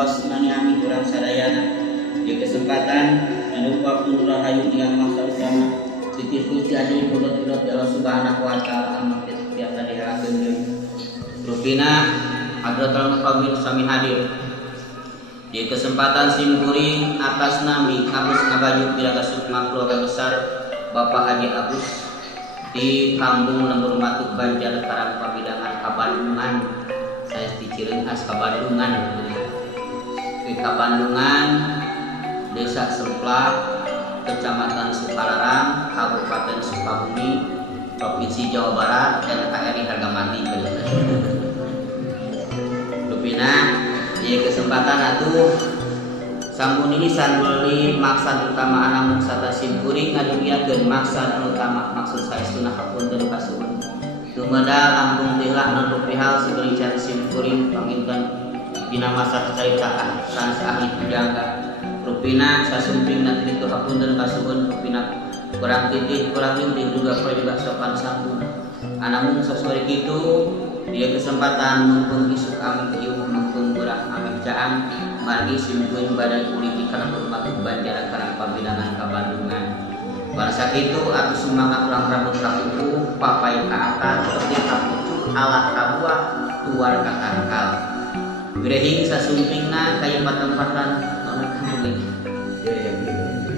mengkos maniami kurang sadayana di kesempatan menumpah pun rahayu yang masa utama titis kusti adil pulot-pulot Allah subhanahu wa ta'ala amat biasa diharakan rupina hadratul muqawwid sami hadir di kesempatan simkuring atas nami Agus Ngabaju Bilaga Sukma keluarga besar Bapak Haji Agus di Kampung Lembur Matuk Banjar Karang Pabidangan Kabandungan. Saya dicireun khas Kabandungan di Kabandungan Desa Semplak Kecamatan Sukalarang Kabupaten Sukabumi Provinsi Jawa Barat dan KRI Hargamati. Lupina di kesempatan atuh sampun ini sanbeli maksud utama anak muksata simkuring ngadugiakeun maksud utama maksud saestuna hapunten kasuhun tumedal ampung tilak non rupihal sigeuning can simkuring panginten dina masa caritaan sans ahli pujangga rupina sasumpingna kitu hapunten kasuhun rupina kurang titih kurang linting juga sopan santun anamun sosori kitu dia kesempatan mumpung isuk amin ieu mumpung urang amin caang margi simkuring badan politik karena bermatuk Banjar karang Pabidangan Kabandungan. Pada saat itu aku semangat ulang rambut kapuku papai kaakar seperti kapucuk alat kabuah tuar kakangkal. Gerehing sasumpingna kayu tempatan nona kamuling.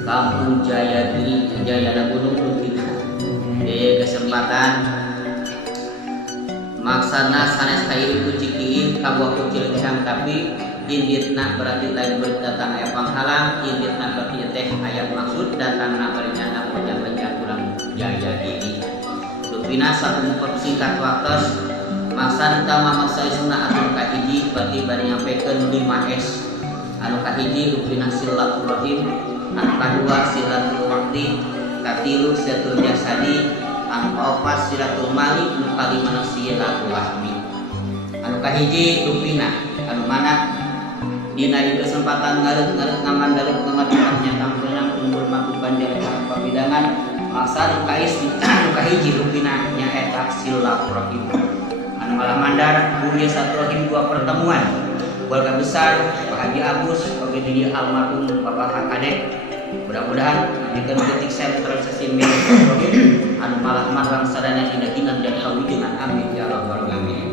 Kampung Jayagiri Jayana Gunung Lutina. Dia kesempatan maksana sanes kairi kucikiin kabuah kucil cang tapi inditna berarti lain berdatang aya panghalang inditna berarti teh aya maksud datangna berencana panjang-panjang kurang jaya ini lupina satu mempersingkat waktu maksan utama maksa isuna anu kahiji berarti bari nyampikeun 5S anu kahiji lupina silaturahim anu kadua silatul waqti katilu silatul jasadi anu kaopat silatul mali anu kalimana silatul lahmi anu kahiji lupina anu mana dina kesempatan ngareut ngamandareut ngamadahnya tampeunang umur mampu Banjar Karang Pabidangan maksa kais anu kahiji rupina nyaeta silaturahim anu ngalamandar bulia silaturahim dua pertemuan keluarga besar Pak Haji Agus pageudeung almarhum Bapak Hakade mudah-mudahan dikeun detik sentralisasi silaturahim anu malah marang sadana dina-dina dan kawujudan amin ya rabbal alamin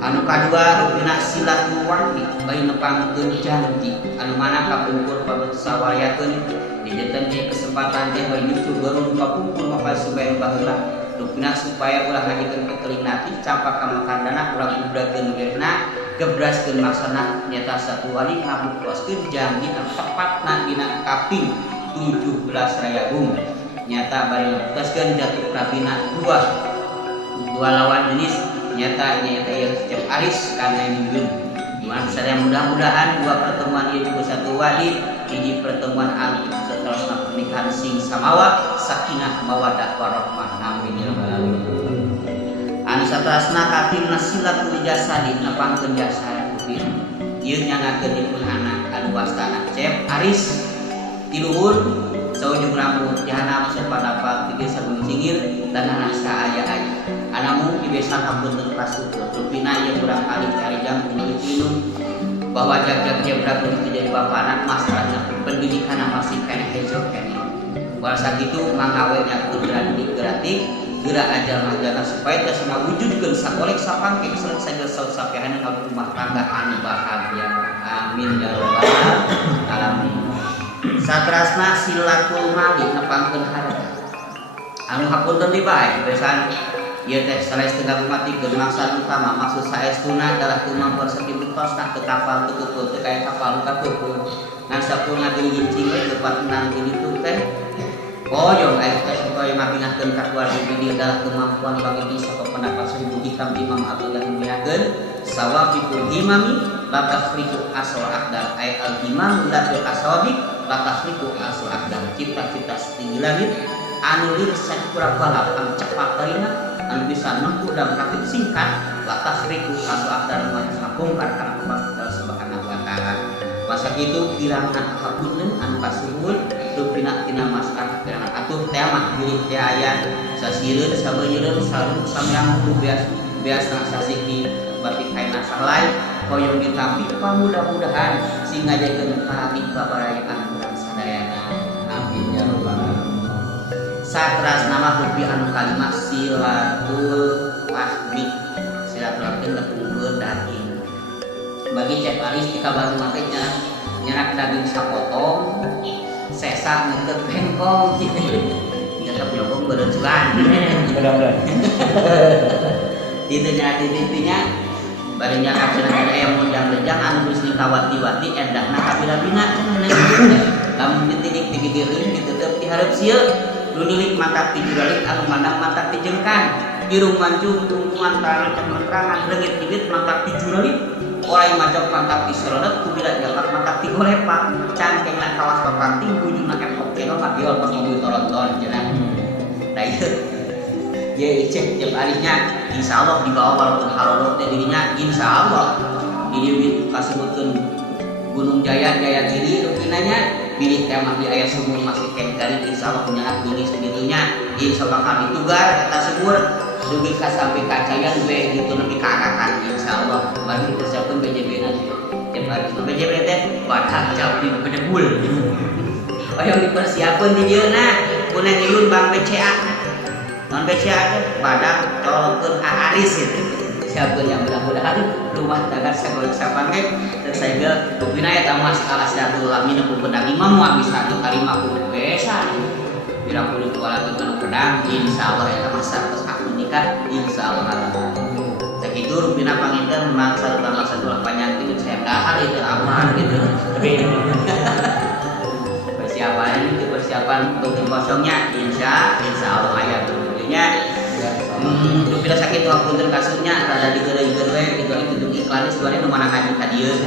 anu kadua rupina silatul waqti bayi nepangkeun janji anu mana kapungkur pabetsawayakeun di dinten kesempatan teh bayi justru baru kapungkur maka supaya baheula rupina supaya ulah ngajikeun kekelinati campak ka makandana ulah ubrakeun gerna gebraskeun maksana nyata satu wali ngabuktuaskeun janji anu tepatna dina kaping 17 Rayagung nyata bari ngabuktuaskeun jatuh rabina dua lawan jenis nyata yang setiap aris karena minggu saya mudah-mudahan dua pertemuan ini juga satu wali hiji pertemuan ali setelah pernikahan sing samawa sakinah mawadah warahmah amin ya rabbal alamin anu satrasna kapingna silatul jasadi nepangkeun jasa kupir ieu nyangakeun dipun anak anu wastana cep aris di luhur saujung rambut jahanam sepadapa tiga sabun singir dan anak saaya-aya anamu dibesan hapunten prasutur rupina yang kurang kali cari jam minum bahwa jak-jak jebra pun jadi bapak anak masalahnya pendidikan masih kena hejok kene wasa gitu mangawe nyakeun gratis gerak ajar mahjana supaya teh semua wujudkeun sakolek sapangke selesai saud sapehan ka rumah tangga anu bahagia amin ya rabbal alamin satrasna silatul mali nepangkeun harta anu hapunten di bae besan ieu teh saestuna gumatikeun maksud utama maksud saestuna adalah kemampuan sakitosna teu kapal teu keupeut teu kaya kapal ka keupeut ngan sapunna geuning cing we tepat nang ditu teh boyong aya teh supaya mabingahkeun ka keluarga ini adalah kemampuan bagi bisa pendapat 1000 hikam Imam Abdullah muliakeun sawabul imami la tasrifu asal akdar ay al imam la tasawabi la tasrifu asal akdar cita-cita setinggi langit anu lirsan kurang balap anu cepat karina anu bisa nempuh dalam rakit singkat la tasrifu asal akdar mah sabongkar kana kepastian subhanahu wa ta'ala masa kitu bilangan hapunten anu kasuhun rupina tina maskar bilangan atuh teh mah pilih teh aya sasieun sabeunyeun sarung samyang biasa sasiki berarti kaina sahlai hoyong ditampi mudah-mudahan sing ngajakeun paling kabarayaan urang sadayana. Amin ya rabbal alamin. Satras nama hubi anu kalimat silaturahmi. Silaturahmi tepungkeun daging. Bagi Cep Aris di kabar makanya nyerak daging sapotong, sesa ngeukeut bengkong gitu. Kita nyokong berjuang. Mudah-mudahan. Itu nya titik-titiknya barengnya kacenah aya mundang lejang anu geus nikawati-wati endahna kabila-bina lamun ditidik-tidik gitu teu dihareup sieu nu nilik mata tijuralik anu mandang mata tijengkan irung mancung tungkuan tanah cemerlangan leungit bibit mata tijuralik oleh macok mata tiserodot kubila jalak mata tigolepak cangkengna kawas papanting bujuna epok keno kabiol pas mobil toronton cenah da ieu ya cek tiap harinya insya Allah dibawa walaupun halolot dirinya insya Allah di kasebutkeun Gunung Jaya Jayagiri rupinanya pilih tema di ayat sumur masih kengkari insya Allah punya gini segitunya insya Allah kami tugar kita sebur dugi sampai kacayan we gitu lebih kearakan insya Allah baru dipersiapkan BJB nanti tiap hari BJB teh badak jauh di bedebul oh yang dipersiapkan di dia nah kuneng yun bang BCA non BCA itu badak tolongkeun Aris itu siapkeun yang mudah-mudahan rumah dagang sagolek sapange teu saegeul rupina eta masalah silaturahmi nu pedang imam moal bisa anu kalima kudu besan pirang puluh kuala teu pedang insyaallah eta masa tos aku nikah insyaallah sakitu rupina panginten mangsa tanggal 1 panjang itu saya dahar itu aman gitu tapi persiapan untuk kosongnya insyaallah aya bila sakit waktu dan kasusnya rada digerai-gerai itu iklannya sebenarnya mana ngaji hadiah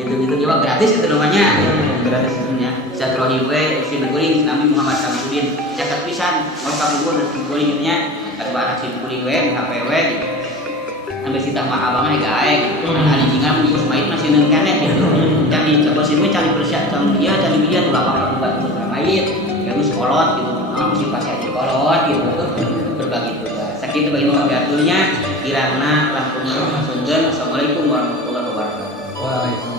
itu juga gratis itu namanya gratis sebenarnya Satrohi we si Bukuring Nabi Muhammad Samsudin catat pisan kalau kamu gua dan Bukuringnya atau anak si Bukuring we HPW sampai si tah mah abangnya gaek hari jingan bungkus mayit masih nengkene gitu cari coba sih we cari persiapan dia cari dia tuh apa buat mayit harus kolot gitu, mesti pasti aja kolot gitu, berbagi tugas. Sakit bagi orang biaturnya, kirana langsung masukkan. Assalamualaikum warahmatullahi wabarakatuh.